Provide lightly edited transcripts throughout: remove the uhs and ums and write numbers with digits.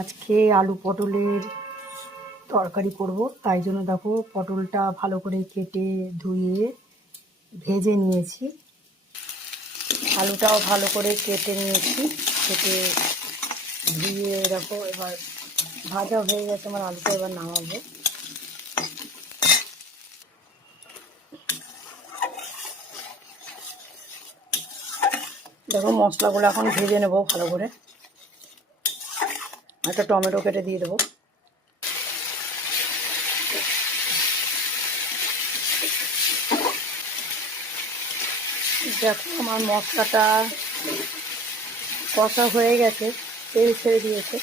আজকে আলু পটলের তরকারি করব, তাই জন্য দেখো পটলটা ভালো করে কেটে ধুয়ে ভেজে নিয়েছি। আলুটাও ভালো করে কেটে নিয়েছি, কেটে ধুয়ে দেখো এবার ভাজা হয়ে গেছে আমার আলুটা, এবার নামাবো। দেখো মশলাগুলো এখন ভেজে নেবো ভালো করে। একটা টমেটো কেটে দিয়ে দেবো। দেখো আমার মশলাটা কষা হয়ে গেছে, তেল ছেড়ে দিয়েছে।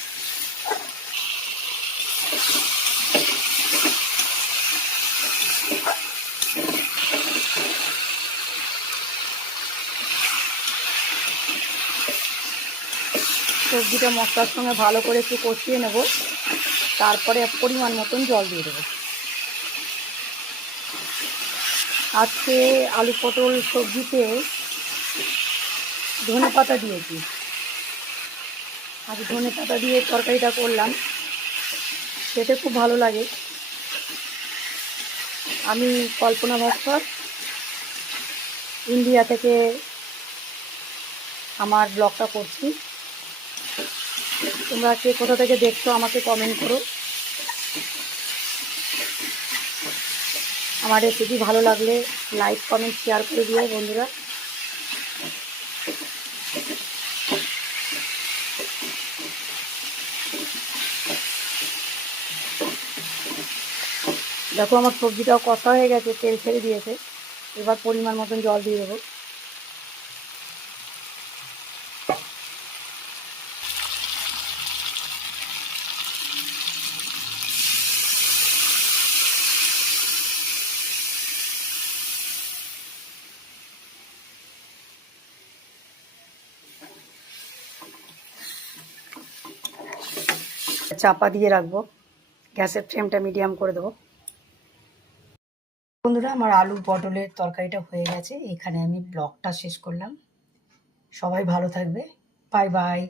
সবজিটা মশলার সঙ্গে ভালো করে একটু কষিয়ে নেব, তারপরে পরিমাণ মতন জল দিয়ে দেবো। আজকে আলু পটল সবজিতে ধনেপাতা দিয়েছি। আজ ধনেপাতা দিয়ে তরকারিটা করলাম, খেতে খুব ভালো লাগে। আমি কল্পনা ভাস্কর, ইন্ডিয়া থেকে আমার ব্লগটা করছি। তোমরা কে কোথা থেকে দেখছো আমাকে কমেন্ট করো। আমার রেসিপি ভালো লাগলে লাইক কমেন্ট শেয়ার করে দিও বন্ধুরা। দেখো আমার সবজিটাও কষা হয়ে গেছে, তেল ছেড়ে দিয়েছে। এবার পরিমাণ মতন জল দিয়ে দেবো। চাপা দিয়ে রাখবো, গ্যাসের ফ্লেমটা মিডিয়াম করে দেবো। বন্ধুরা আমার আলু পটলের তরকারিটা হয়ে গেছে, এখানে আমি ব্লগটা শেষ করলাম। সবাই ভালো থাকবে, বাই বাই।